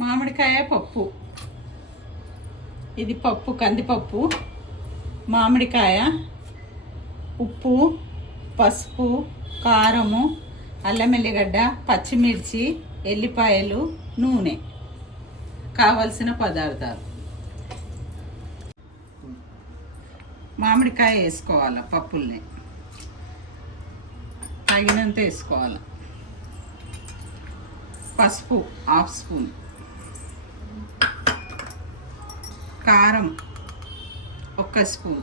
మామిడికాయ పప్పు. ఇది పప్పు, కందిపప్పు, మామిడికాయ, ఉప్పు, పసుపు, కారము, అల్లం ఎల్లిగడ్డ, పచ్చిమిర్చి, ఎల్లిపాయలు, నూనె. కావలసిన పదార్థాలు: మామిడికాయ వేసుకోవాలి, పప్పుల్ని తగినంత వేసుకోవాలి. పసుపు 1/2 స్పూన్, కారం 1 స్పూన్,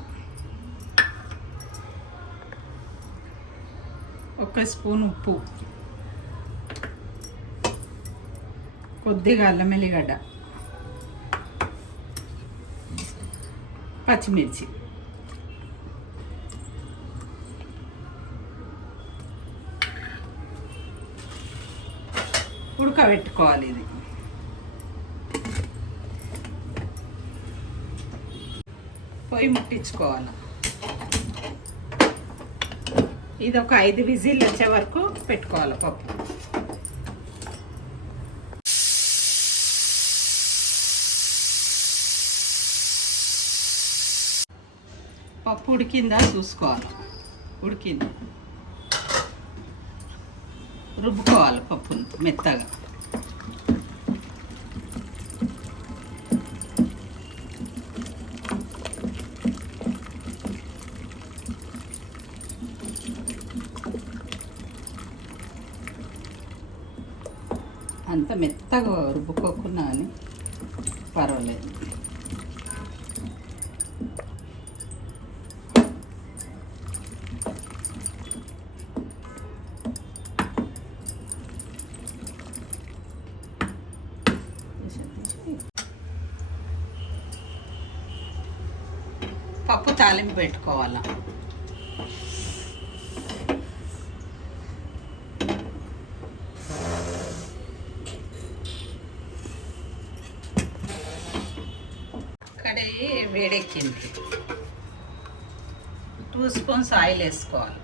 1 స్పూన్ ఉప్పు, కొద్దిగా అల్లం ఎల్లిగడ్డ, పచ్చిమిర్చి. ఉడకబెట్టుకోవాలి. ఇది పొయ్యి ముట్టించుకోవాలి. ఇది ఒక 5 విజిల్ వచ్చే వరకు పెట్టుకోవాలి పప్పు. పప్పు ఉడికిందా చూసుకోవాలి. ఉడికింది. రుబ్బుకోవాలి పప్పును మెత్తగా. అంత మెత్తగా రుబ్బుకోకున్నా అని పర్వాలేదు. పప్పు తాలింపు పెట్టుకోవాలా. కడాయి వేడెక్కింది. 2 స్పూన్స్ ఆయిల్ వేసుకోవాలి.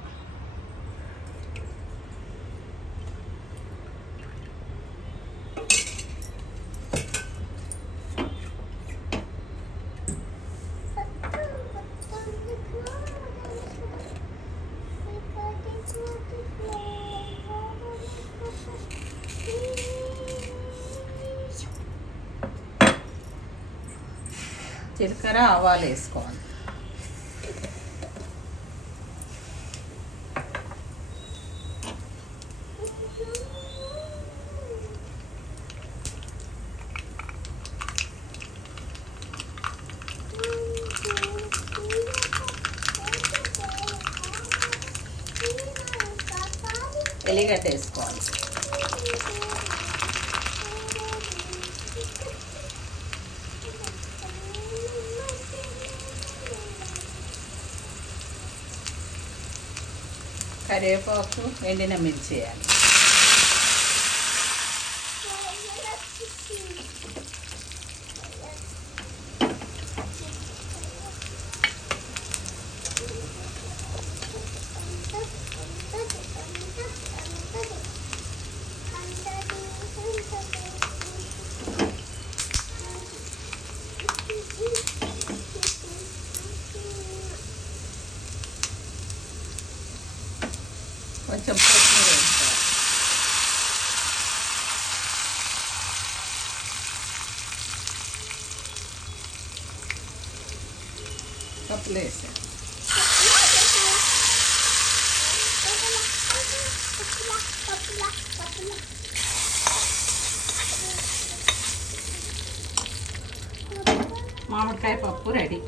జీలకర్ర, ఆవాలు వేసుకోవాలి. ఎల్లిగడ్డ వేసుకోవాలి. కరివేపాకు, ఎండిన మిర్చి వేయాలి. కొంచెం కొత్తిమీర వేసుకోవాలి. పప్పులు వేసాను. మామిడికాయ పప్పు రెడీ.